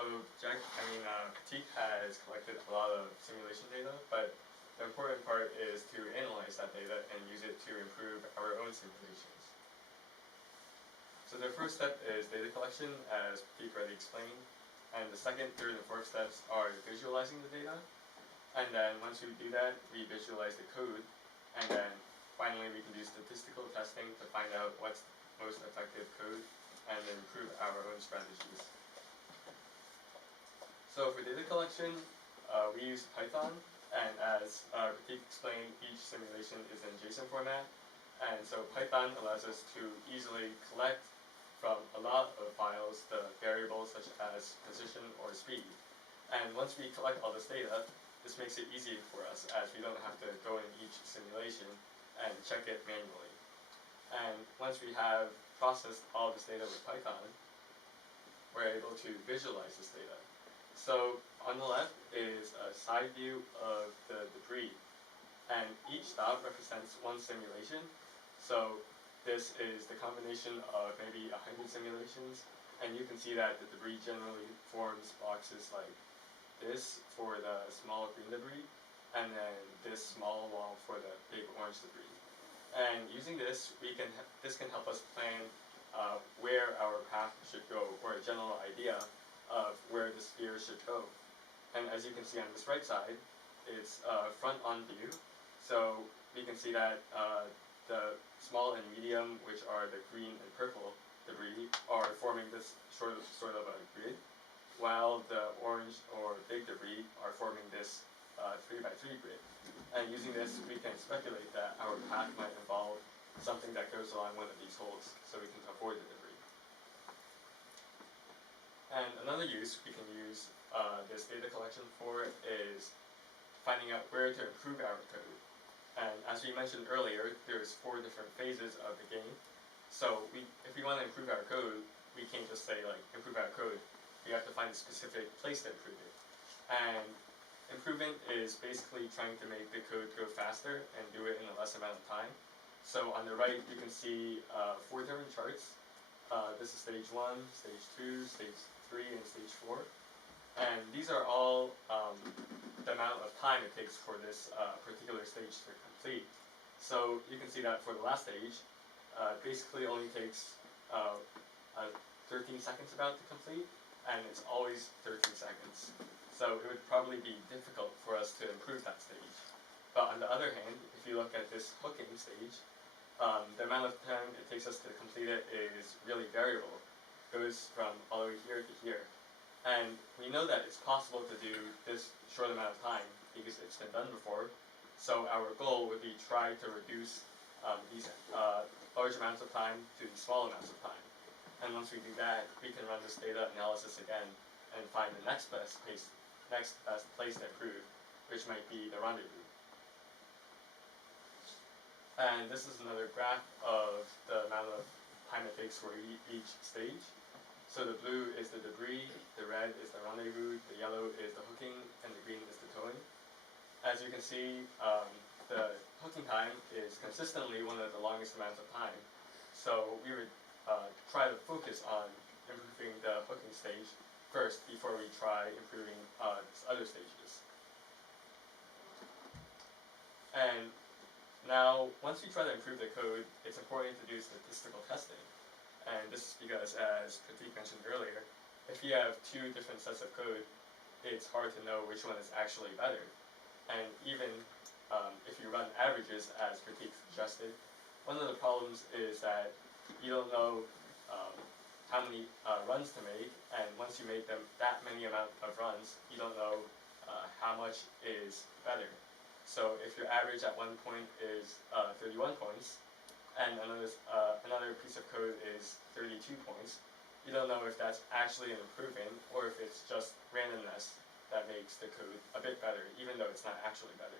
Pratik has collected a lot of simulation data, but the important part is to analyze that data and use it to improve our own simulations. So the first step is data collection, as Pratik already explained, and the second, third, and fourth steps are visualizing the data. And then once we do that, we visualize the code, and then finally we can do statistical testing to find out what's the most effective code and improve our own strategies. So for data collection, we use Python, and as Pratik explained, each simulation is in JSON format, and so Python allows us to easily collect from a lot of files the variables such as position or speed. And once we collect all this data, this makes it easy for us, as we don't have to go in each simulation and check it manually. And once we have processed all this data with Python, we're able to visualize this data. So on the left is a side view of the debris, and each dot represents one simulation. So this is the combination of maybe 100 simulations, and you can see that the debris generally forms boxes like this for the small green debris, and then this small wall for the big orange debris. And using this, this can help us plan where our path should go, or a general idea of where the sphere should go. And as you can see on this right side, it's front-on view. So we can see that the small and medium, which are the green and purple debris, are forming this sort of a grid, while the orange or big debris are forming this 3x3 grid. And using this, we can speculate that our path might involve something that goes along one of these holes, so we can avoid the debris. And another use we can use this data collection for is finding out where to improve our code. And as we mentioned earlier, there's 4 different phases of the game. So if we want to improve our code, we can't just say like improve our code. We have to find a specific place to improve it. And improvement is basically trying to make the code go faster and do it in a less amount of time. So on the right, you can see 4 different charts. This is stage 1, stage 2, stage 3, and stage 4. And these are all the amount of time it takes for this particular stage to complete. So you can see that for the last stage, basically only takes 13 seconds about to complete, and it's always 13 seconds. So it would probably be difficult for us to improve that stage. But on the other hand, if you look at this hooking stage, the amount of time it takes us to complete it is really variable. It goes from all the way here to here. And we know that it's possible to do this short amount of time because it's been done before. So our goal would be try to reduce these large amounts of time to small amounts of time. And once we do that, we can run this data analysis again and find the next best place to improve, which might be the rendezvous. And this is another graph of the amount of time it takes for each stage. So the blue is the debris, the red is the rendezvous, the yellow is the hooking, and the green is the towing. As you can see, the hooking time is consistently one of the longest amounts of time. So we would try to focus on improving the hooking stage first before we try improving other stages. And now, once we try to improve the code, it's important to do statistical testing. And this is because, as Pratik mentioned earlier, if you have 2 different sets of code, it's hard to know which one is actually better. And even if you run averages, as Pratik suggested, one of the problems is that you don't know how many runs to make, and once you make them that many amount of runs, you don't know how much is better. So if your average at one point is 31 points, and another piece of code is 32 points, you don't know if that's actually an improvement or if it's just randomness that makes the code a bit better, even though it's not actually better.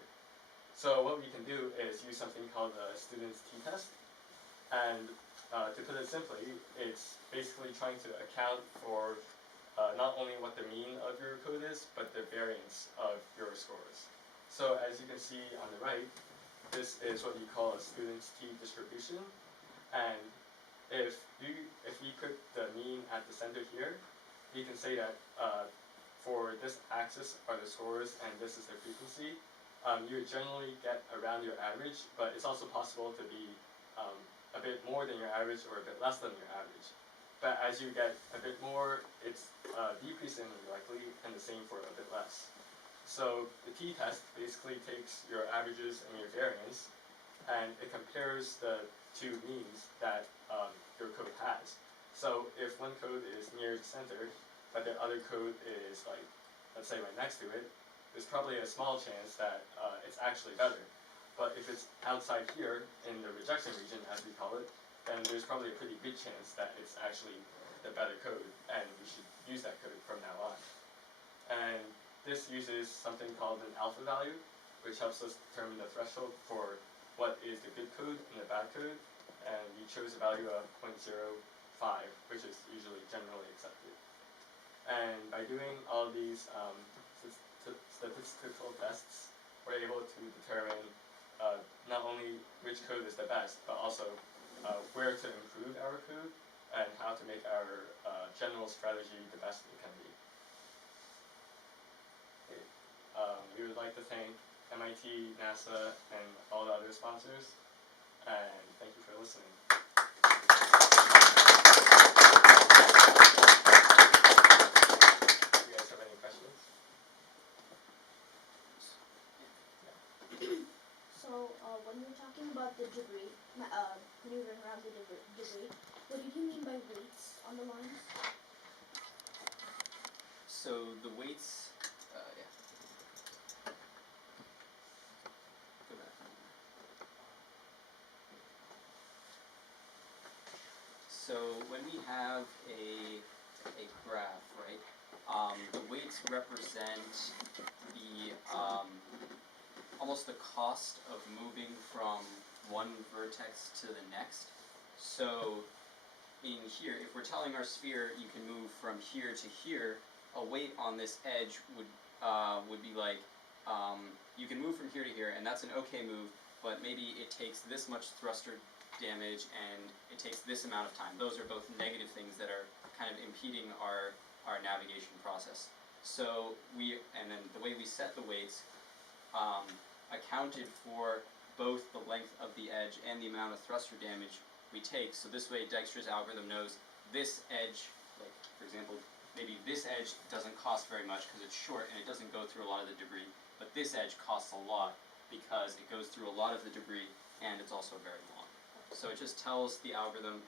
So what we can do is use something called the student's t-test. And to put it simply, it's basically trying to account for not only what the mean of your code is, but the variance of your scores. So as you can see on the right, this is what we call a student's t-distribution. And if we put the mean at the center here, we can say that for this axis are the scores and this is the frequency. You would generally get around your average, but it's also possible to be a bit more than your average or a bit less than your average. But as you get a bit more, it's decreasingly likely, and the same for a bit less. So the t-test basically takes your averages and your variance, and it compares the two means that your code has. So if one code is near the center, but the other code is like, let's say right next to it, there's probably a small chance that it's actually better. But if it's outside here in the rejection region, as we call it, then there's probably a pretty good chance that it's actually the better code, and we should use that code from now on. And this uses something called an alpha value, which helps us determine the threshold for what is the good code and the bad code, and we chose a value of 0.05, which is usually generally accepted. And by doing all these statistical tests, we're able to determine not only which code is the best, but also where to improve our code and how to make our general strategy the best it can be. Okay. We would like to thank MIT, NASA, and all the other sponsors, and thank you for listening. Do you guys have any questions? So when you're talking about the debris, maneuvering around the debris, what did you mean by weights on the lines? So the weights, yeah. Go back. So when we have a graph, right, the weights represent the almost the cost of moving from one vertex to the next. So in here, if we're telling our sphere you can move from here to here, a weight on this edge would be like, you can move from here to here, and that's an okay move, but maybe it takes this much thruster damage and it takes this amount of time. Those are both negative things that are kind of impeding our navigation process. So and then the way we set the weights accounted for both the length of the edge and the amount of thruster damage we take. So this way Dijkstra's algorithm knows this edge, like for example, maybe this edge doesn't cost very much because it's short and it doesn't go through a lot of the debris, but this edge costs a lot because it goes through a lot of the debris and it's also very long. So it just tells the algorithm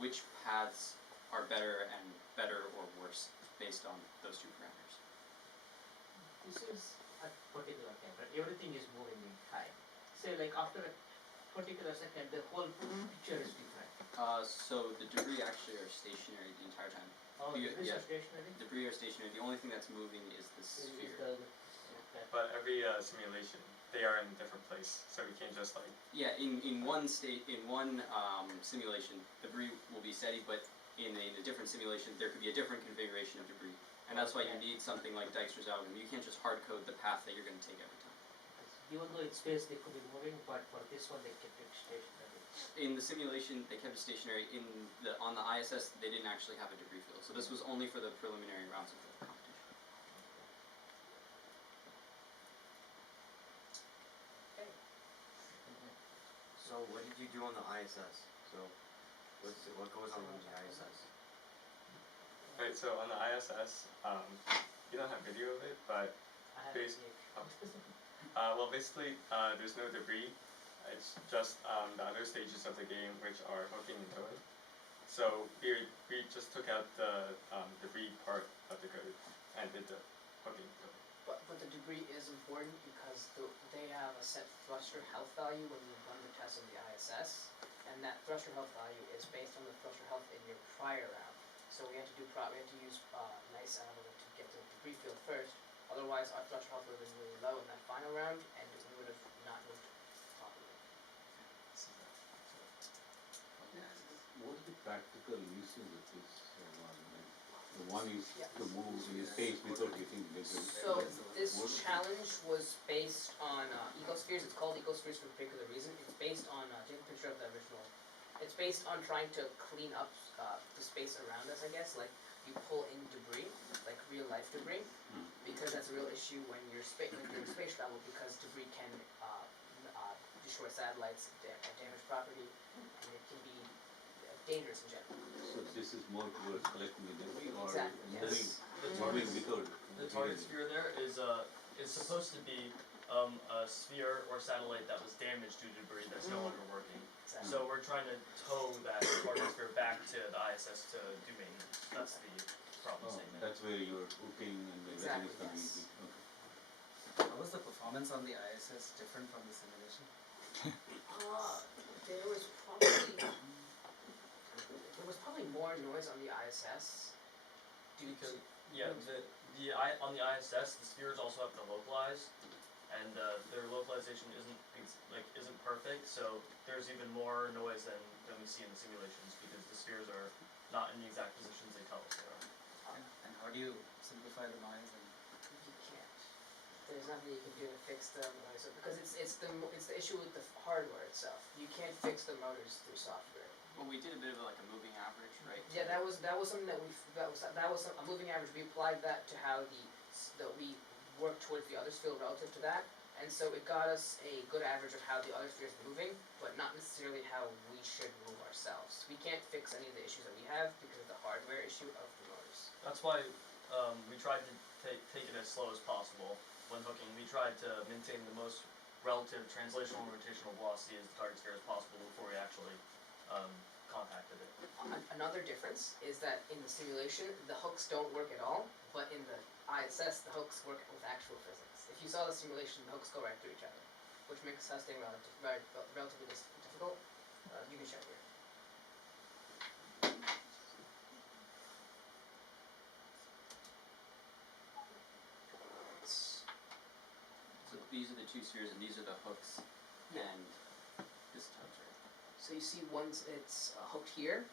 which paths are better or worse based on those two parameters. This is a particular time, but everything is moving in time. Say like after a particular second, the whole picture is different. So the debris actually are stationary the entire time. Oh, The- debris yeah. are stationary? Debris are stationary. The only thing that's moving is the Is sphere. okay. But every simulation, they are in a different place, so we can't just like. Yeah, in one simulation, debris will be steady, but in a different simulation, there could be a different configuration of debris. And that's why you need something like Dijkstra's algorithm. You can't just hard code the path that you're going to take every time. Even though it's space, they could be moving, but for this one, they kept it stationary. In the simulation, they kept it stationary. On the ISS, they didn't actually have a debris field. So this was only for the preliminary rounds of the competition. Okay. So what did you do on the ISS? So what goes on the ISS? Right, so on the ISS, you don't have video of it, but I have Base- it. well, basically, there's no debris. It's just the other stages of the game, which are hooking and towing. So we just took out the debris part of the code and did the hooking and towing. But the debris is important because they have a set thruster health value when you run the test on the ISS, and that thruster health value is based on the thruster health in your prior round. So we had to use nice algorithm to get to the debris field first. Otherwise, our thruster health would have been really low in that final round, and we would have not moved properly. What's the practical usage of this one? The one is to move in space without getting bigger. So this challenge was based on ecospheres. It's called ecospheres for a particular reason. It's based on take a picture of the original. It's based on trying to clean up the space around us, I guess. Like you pull in debris, like real life debris, because that's a real issue when you're doing space travel, because debris can destroy satellites, damage property, and it can be dangerous in general. So this is more towards collecting the debris or Exactly, moving, yes. The moving target, without. the target sphere there is supposed to be a sphere or satellite that was damaged due to debris that's no longer working. Exactly. So we're trying to tow that target sphere back to the ISS to do maintenance. That's the problem Oh, statement. that's where you're hooking and everything is Exactly, coming yes. easy, okay. How was the performance on the ISS different from the simulation? There was probably more noise on the ISS due to On the ISS, the spheres also have to localize, and their localization isn't perfect. So there's even more noise than we see in the simulations because the spheres are not in the exact positions they tell us they are. And how do you simplify the noise and you can't. There's nothing you can do to fix the noise because it's the issue with the hardware itself. You can't fix the motors through software. Well, we did a bit of like a moving average, right? Yeah, that was something that was a moving average. We applied that to how we worked towards the other sphere relative to that, and so it got us a good average of how the other sphere is moving, but not necessarily how we should move ourselves. We can't fix any of the issues that we have because of the hardware issue of the motors. That's why we tried to take it as slow as possible when hooking. We tried to maintain the most relative translational and rotational velocity as the target sphere as possible before we actually contacted it. Another difference is that in the simulation, the hooks don't work at all, but in the ISS, the hooks work with actual physics. If you saw the simulation, the hooks go right through each other, which makes testing relatively difficult. You can show here. So these are the two spheres and these are the hooks Yeah. and this tug's right. So you see once it's hooked here,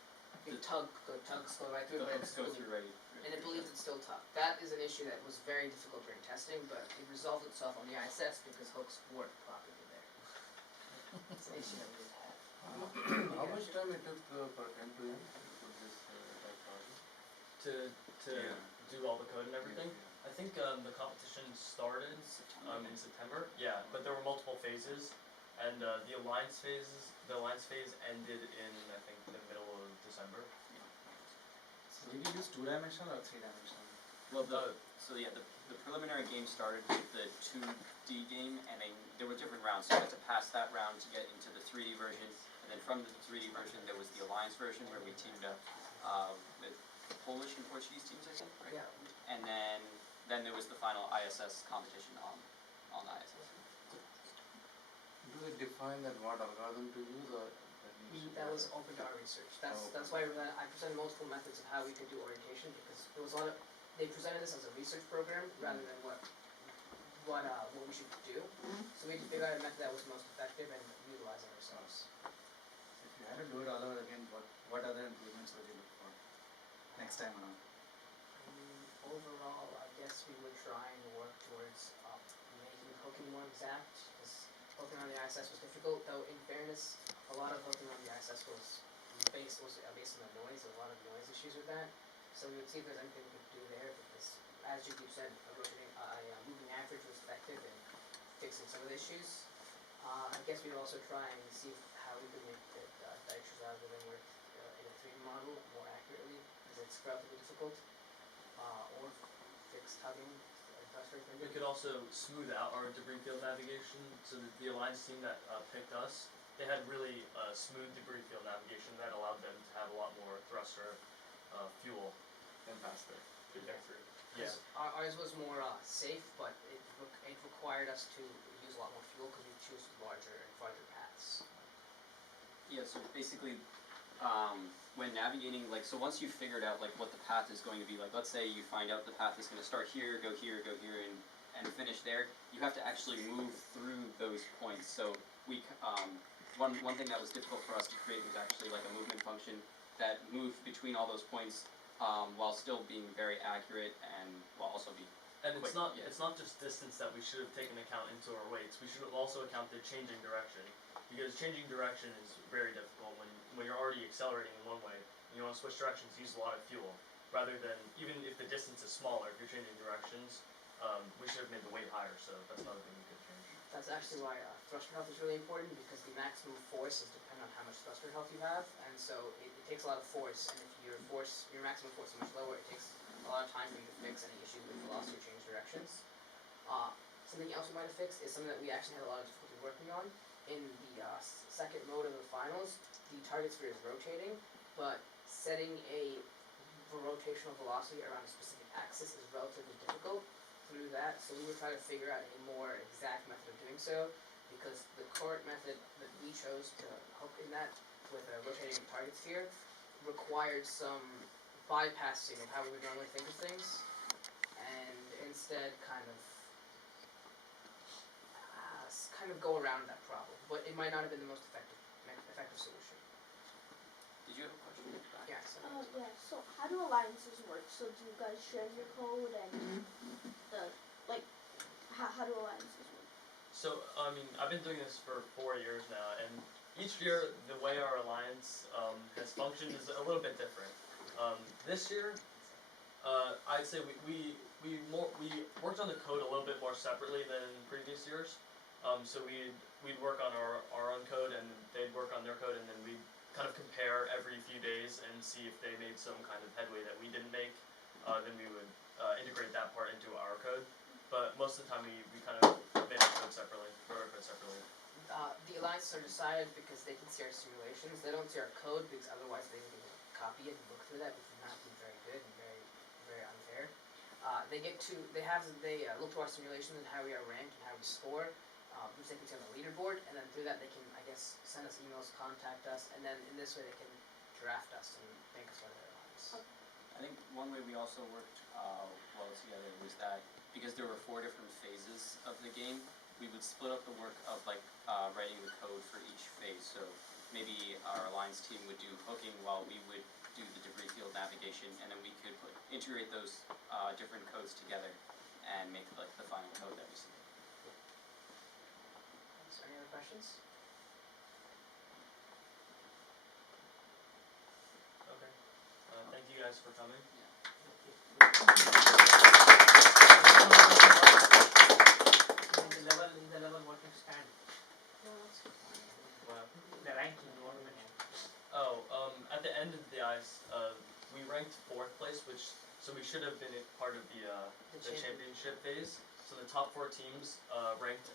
the tugs go right through, The but hooks go through right. and it believes it's still tugged. That is an issue that was very difficult during testing, but it resolved itself on the ISS because hooks work properly there. It's an issue that we did have. How much time it took for them to put this type project? To do all the code and everything. I think the competition started in September. Yeah, but there were multiple phases, and the alliance phase ended in I think the middle of December. so did you use 2-dimensional or 3-dimensional? Well, the preliminary game started with the 2D game, and then there were different rounds. So you had to pass that round to get into the 3D version, and then from the 3D version there was the Alliance version where we teamed up with Polish and Portuguese teams, I think, right? Yeah. And then there was the final ISS competition on the ISS. Do they define that what algorithm to use or that needs to be That was open to our research. That's why I presented multiple methods of how we could do orientation because there was a lot of they presented this as a research program rather than what we should do. So we had to figure out a method that was most effective and utilize it ourselves. If you had to do it all over again, what other improvements would you look for next time around? Overall, I guess we would try and work towards making hooking more exact. Because hooking on the ISS was difficult, though. In fairness, a lot of hooking on the ISS was based on the noise. A lot of noise issues with that. So we would see if there's anything we could do there. Because, as you said, a moving average was effective in fixing some of the issues. I guess we'd also try and see how we could make the Dijkstra's algorithm work in a 3D model more accurately, because it's relatively difficult. Or fix tugging and thrust rate. We could also smooth out our debris field navigation. So the Alliance team that picked us, they had really smooth debris field navigation that allowed them to have a lot more thruster fuel and faster to get through. Yeah. Ours was more safe, but it required us to use a lot more fuel because we chose larger and farther paths. Yeah, so basically, when navigating, so once you've figured out what the path is going to be, let's say you find out the path is going to start here, go here, and finish there, you have to actually move through those points. So one thing that was difficult for us to create was actually a movement function that moved between all those points while still being very accurate and while also being And quick. it's not just distance that we should have taken account into our weights. We should have also accounted changing direction, because changing direction is very difficult when you're already accelerating in one way and you want to switch directions, use a lot of fuel. rather than, even if the distance is smaller, if you're changing directions, we should have made the weight higher, so that's another thing we could change. That's actually why thruster health is really important, because the maximum force is dependent on how much thruster health you have, and so it takes a lot of force, and if your maximum force is much lower, it takes a lot of time for you to fix any issue with velocity or change directions. Something else we might have fixed is something that we actually had a lot of difficulty working on. In the second mode of the finals, the target sphere is rotating, but setting a rotational velocity around a specific axis is relatively difficult to do that, so we were trying to figure out a more exact method of doing so, because the current method that we chose to hook in that with a rotating target sphere required some bypassing of how we would normally think of things, and instead kind of go around that problem, but it might not have been the most effective solution. Did you have a question? Yeah, so Yeah, so how do alliances work? So do you guys share your code and how do alliances work? So, I mean, I've been doing this for 4 years now, and each year the way our alliance has functioned is a little bit different. This year, I'd say we worked on the code a little bit more separately than previous years. So we'd work on our own code, and they'd work on their code, and then we'd kind of compare every few days and see if they made some kind of headway that we didn't make. Then we would integrate that part into our code. But most of the time we kind of made our code separately, wrote our code separately. the alliances are decided because they can see our simulations. They don't see our code because otherwise they would copy it and look through that, which would not be very good and very, very unfair. They look to our simulations and how we are ranked and how we score, which they can see on the leaderboard, and then through that they can, I guess, send us emails, contact us, and then in this way they can draft us and make us one of their allies. I think one way we also worked well together was that because there were 4 different phases of the game, we would split up the work of writing the code for each phase. So maybe our alliance team would do hooking while we would do the debris field navigation, and then we could integrate those different codes together and make the final code that we see. Is there any other questions? Okay. Thank you guys for coming. The level what you stand, Wow. the ranking you want to mention. At the end of the ice, we ranked 4th place, so we should have been part of the championship phase. So the top 4 teams ranked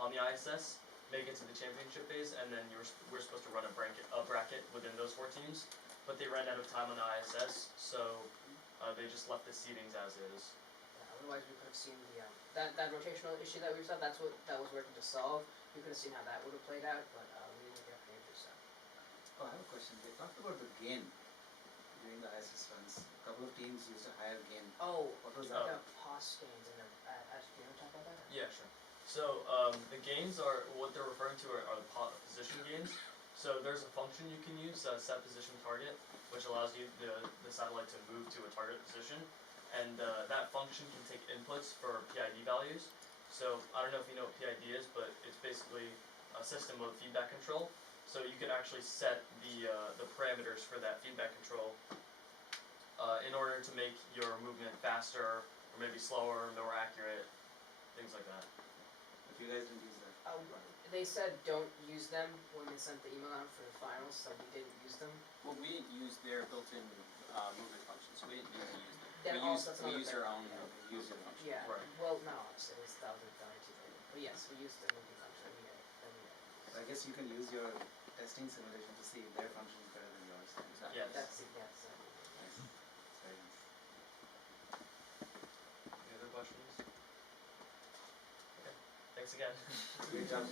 on the ISS make it to the championship phase, and then we're supposed to run a bracket within those 4 teams. But they ran out of time on the ISS, so they just left the seedings as is. Otherwise we could have seen that rotational issue that we saw. That was working to solve. We could have seen how that would have played out, but we didn't get to do so. Oh, I have a question. They talked about the gain during the ISS runs. A couple of teams used a higher gain. Oh, What was Oh. that? the pos gains in there. Do you want to talk about that? Yeah, sure. So the gains are what they're referring to are the position gains. So there's a function you can use, set position target, which allows you the satellite to move to a target position, and that function can take inputs for PID values. So I don't know if you know what PID is, but it's basically a system of feedback control. So you can actually set the parameters for that feedback control in order to make your movement faster, or maybe slower, more accurate, things like that. But you guys didn't use that. They said don't use them when they sent the email out for the finals, so we didn't use them. Well, we didn't use their built-in movement functions, so we didn't need to use them. Then We also, used, that's we another used thing. our own Yeah. user function. Yeah. Right. Well, no, honestly, that was done too late. But yes, we used the movie function. So I guess you can use your testing simulation to see if their function is better than yours. Exactly. Yes. That's it. Yes. Nice. That's very nice. Any other questions? Okay. Thanks again. Great job.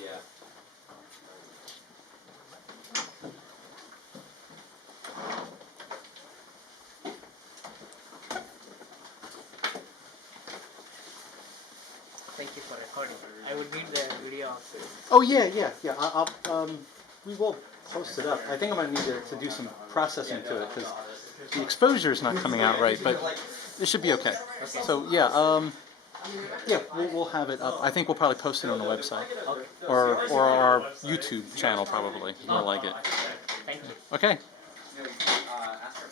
Yeah. Thank you for recording. I would need the video of it. Oh, yeah. We will post it up. I think I'm gonna need to do some processing to it, because the exposure is not coming out right, but it should be okay. So, yeah, we'll have it up. I think we'll probably post it on the website. Or our YouTube channel, probably, more like it. Thank you. Okay. Ask her